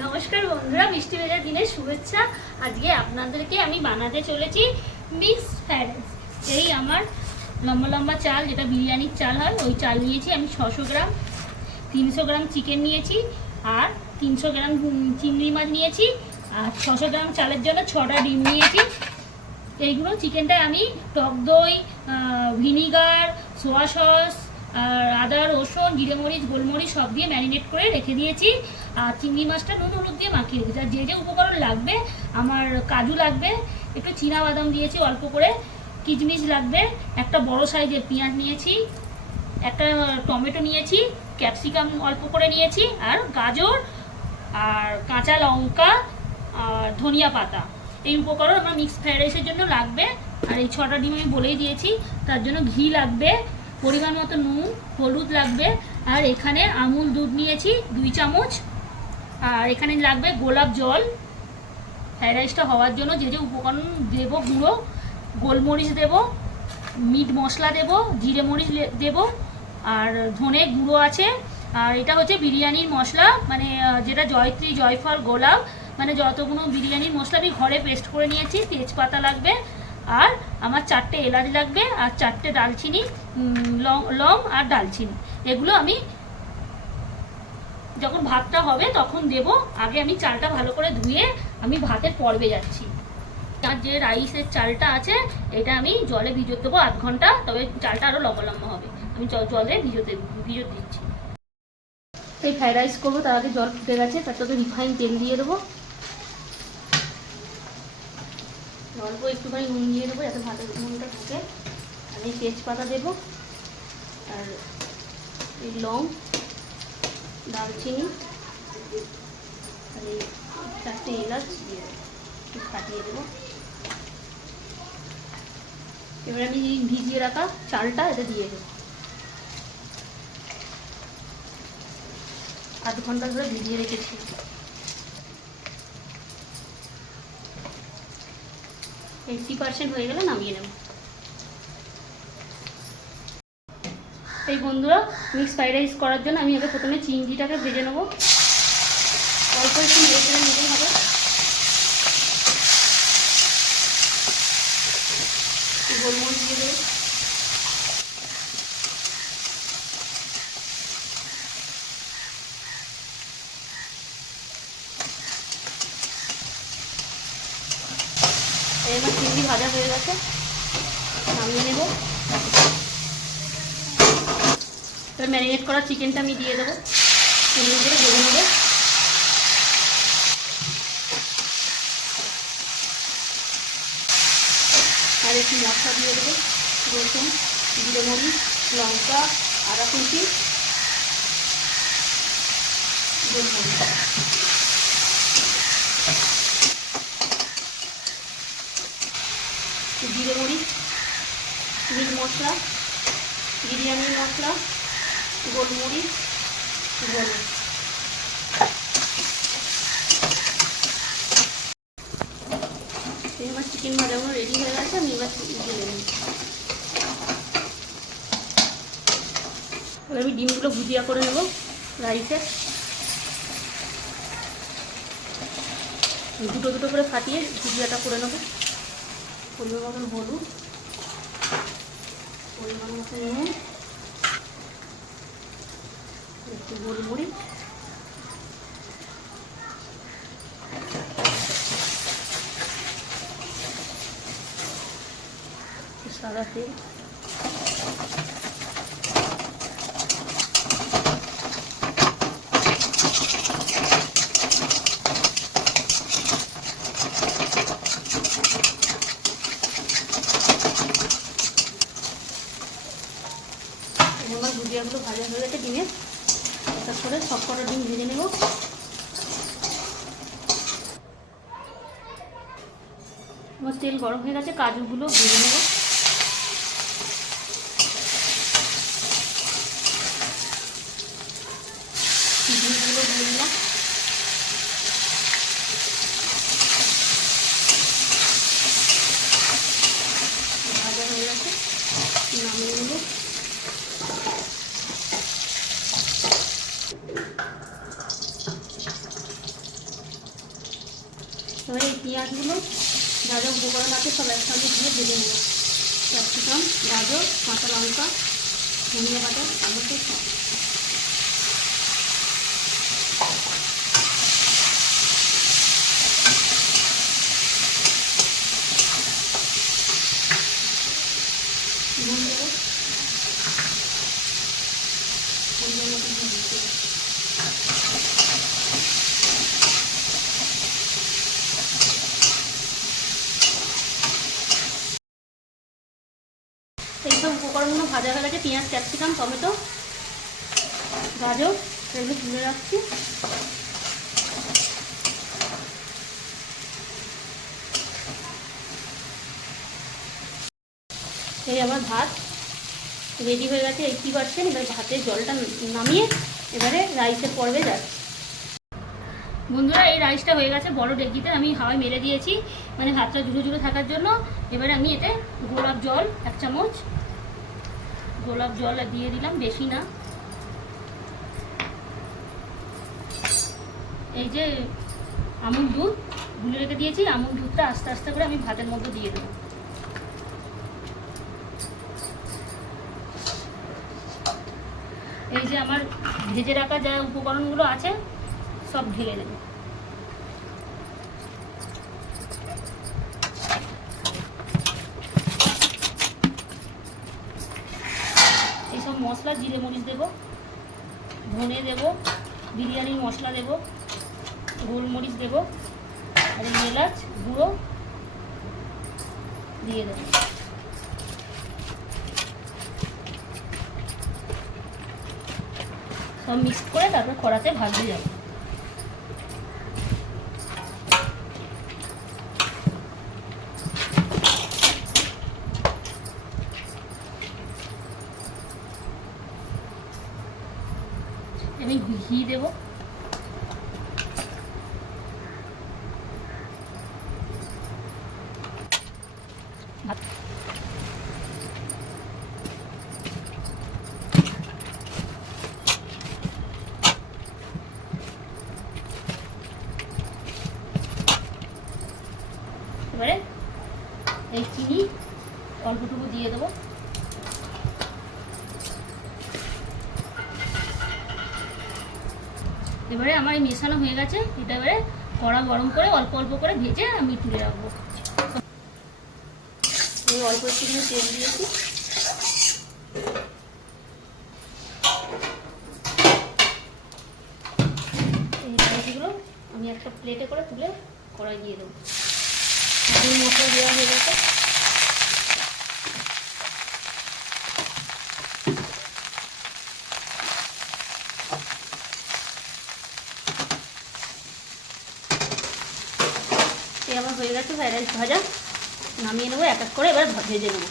নমস্কার বন্ধুরা, মিষ্টি ভেজা দিনের শুভেচ্ছা। আজকে আপনাদেরকে আমি বানাতে চলেছি মিক্স ফ্রাইড এই আমার লম্বা লম্বা চাল, যেটা বিরিয়ানির চাল হয়, ওই চাল নিয়েছি আমি ছশো গ্রাম, তিনশো গ্রাম চিকেন নিয়েছি, আর তিনশো গ্রাম চিংড়ি মাছ নিয়েছি, আর ছশো গ্রাম চালের জন্য ছটা ডিম নিয়েছি। এইগুলো চিকেনটা আমি টক দই ভিনিগার, সোয়া সস, আর আদা, রসুন, জিরে মরিচ, গোলমরিচ সব দিয়ে ম্যারিনেট করে রেখে দিয়েছি। আর চিংড়ি মাছটা নুন, হলুদ দিয়ে মাখিয়ে রেখেছি আর যে যে উপকরণ লাগবে, আমার কাজু লাগবে, একটু চীনা বাদাম দিয়েছি অল্প করে কিচমিচ লাগবে, একটা বড় সাইজের পেঁয়াজ নিয়েছি, একটা টমেটো নিয়েছি, ক্যাপসিকাম অল্প করে নিয়েছি, আর গাজর, আর কাঁচা লঙ্কা, আর ধনিয়া পাতা। এই উপকরণ আমার মিক্স ফ্রাইড রাইসের জন্য লাগবে, আর এই ছটা ডিম আমি বলেই দিয়েছি, তার জন্য ঘি লাগবে, পরিমাণ মতো নুন, হলুদ লাগবে, আর এখানে আমুল দুধ নিয়েছি, দুই চামচ আর এখানে লাগবে গোলাপ জল। ফ্রাইড রাইসটা হওয়ার জন্য যে যে উপকরণ দেবো গুঁড়ো, গোলমরিচ দেবো, মিট মশলা দেবো, জিরে মরিচ দেবো, আর ধনে গুঁড়ো আছে। আর এটা হচ্ছে বিরিয়ানির মশলা মানে যেটা জয়ত্রী, জয়ফল, গোলাপ মানে যতগুলো বিরিয়ানির মশলা আমি ঘরে পেস্ট করে নিয়েছি, তেজপাতা লাগবে, আর আমার চারটে এলাচ লাগবে, আর চারটে দালচিনি লং লং আর দালচিনি এগুলো আমি যখন ভাতটা হবে, তখন দেব। আগে আমি চালটা ভালো করে ধুয়ে আমি ভাতের পর্বে যাচ্ছি। আর যে রাইসের চালটা আছে, এটা আমি জলে ভিজোতে দেবো আধ ঘণ্টা, তবে চালটা আরও লম্বা হবে। আমি জলে ভিজোতে ভিজোতে দিচ্ছি। এই ফ্রাইড রাইস করব, তার আগে জল ফুটে গেছে, তার সাথে রিফাইন তেল দিয়ে দেবো। অল্প একটুখানি নুন দিয়ে দেবো, যাতে ভাতের নুনটা আর এই তেজপাতা দেবো। আর এই লং দারচিনি আর চারটে এলাচ দিয়ে ফাটিয়ে দেবো। এবার আমি ভিজিয়ে রাখা চালটা এতে দিয়ে দেবো। আধ ঘণ্টা ধরে ভিজিয়ে রেখেছি। এইটটি পার্সেন্ট হয়ে গেলে নামিয়ে নেব। এই বন্ধুরা মিক্স ফ্রাইড রাইস করার জন্য আমি আগে প্রথমে চিংড়িটাকে ভেজে নেব। অল্প একটু নেড়ে চেড়ে নিতেই হবে। গোলমরিচ আমার চিংড়ি ভাজা হয়ে গেছে, নামিয়ে নেব। এবার ম্যারিনেট করা চিকেনটা আমি দিয়ে দেবো। চিংড়ি করে ভেজে নেব। আর একটু মশলা দিয়ে দেবো। রসুন, জিরে মরিচ, লঙ্কা, আদা কুচি জিরে মরিচ, মিট মশলা বিরিয়ানি মশলা গোলমরিচ এই আমার চিকেন ভাজাগুলো রেডি হয়ে গেছে, আমি এবার ঢেলে নিই এবার আমি ডিমগুলো ভুজিয়া করে নেব রাইসে। দুটো দুটো করে ফাটিয়ে ভুজিয়াটা করে নেব। পরিমাণ মতন হলুদ, পরিমাণ মতন নুন। একটু গোলমরিচ সাদা তেল। আমার ভুজিয়াগুলো ভাজা হয়ে গেছে ডিমের একটা করে সব কটা ডিম ভেজে নেব। আমার তেল গরম হয়ে গেছে, কাজুগুলো ভেজে নেব কিশমিশগুলো দিয়ে দিলাম ভাজা হয়ে গেছে নামিয়ে নেব এবার এই পেঁয়াজগুলো যা যা উপকরণ আছে, সব একসঙ্গে দিয়ে ভেজে নেব। ক্যাপসিকাম গাজর, কাঁচা লঙ্কা, ধনিয়া পাতা টমেটো সব নুন দেবো পরিমাণ মতো নুন দেবো। এইসব উপকরণগুলো ভাজা হয়ে গেছে পেঁয়াজ, ক্যাপসিকাম, টমেটো, গাজর, এগুলো তুলে রাখছি। এই আমার ভাত রেডি হয়ে গেছে এইটি পার্সেন্ট এবার ভাতের জলটা নামিয়ে এবারে রাইসের পর্বে যাচ্ছে। বন্ধুরা, এই রাইসটা হয়ে গেছে বড় ডেকজিতে। আমি হাওয়ায় মেরে দিয়েছি মানে ভাতটা জুড়ো জুড়ো থাকার জন্য। এবারে আমি এতে গোলাপ জল, এক চামচ গোলাপ জল দিয়ে দিলাম, বেশি না। এই যে আমুল দুধ, গুলে রেখে দিয়েছি, আমুল দুধটা আস্তে আস্তে করে আমি ভাতের মধ্যে দিয়ে দেবো। এই যে আমার ভেজে রাখা যা উপকরণগুলো আছে, সব ঢেলে দেবো। মশলা, জিরে মরিচ দেবো, ধনে দেবো, বিরিয়ানির মশলা দেবো, গোলমরিচ দেবো, আর এলাচ গুঁড়ো দিয়ে দেবো। সব মিক্স করে তারপর কড়াতে ভাজতে যাব। আমি ঘি দেবো। এই চিনি অল্পটুকু দিয়ে দেবো। এবারে আমার মেশানো হয়ে গেছে। এটা এবারে কড়া গরম করে অল্প অল্প করে ভেজে আমি তুলে রাখব। এই অল্প একটুখানি তেল দিয়েছি। আমি একটা প্লেটে করে তুলে কড়াই দিয়ে দেবো। মশলা দেওয়া হয়ে গেছে। হয়ে গেছে ফ্রাইড রাইস ভাজা নামিয়ে নেব, এক এক করে এবার ভেজে নেব।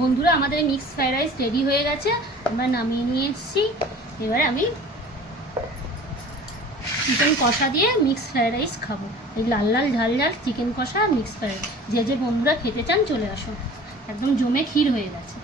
বন্ধুরা, আমাদের মিক্স ফ্রাইড রাইস রেডি হয়ে গেছে, আমরা নামিয়ে নিয়ে এসেছি। এবারে আমি চিকেন কষা দিয়ে মিক্স ফ্রাইড রাইস খাব। এই লাল লাল, ঝাল ঝাল চিকেন কষা মিক্স ফ্রাইড রাইস যে যে বন্ধুরা খেতে চান, চলে আসো একদম জমে ক্ষীর হয়ে গেছে।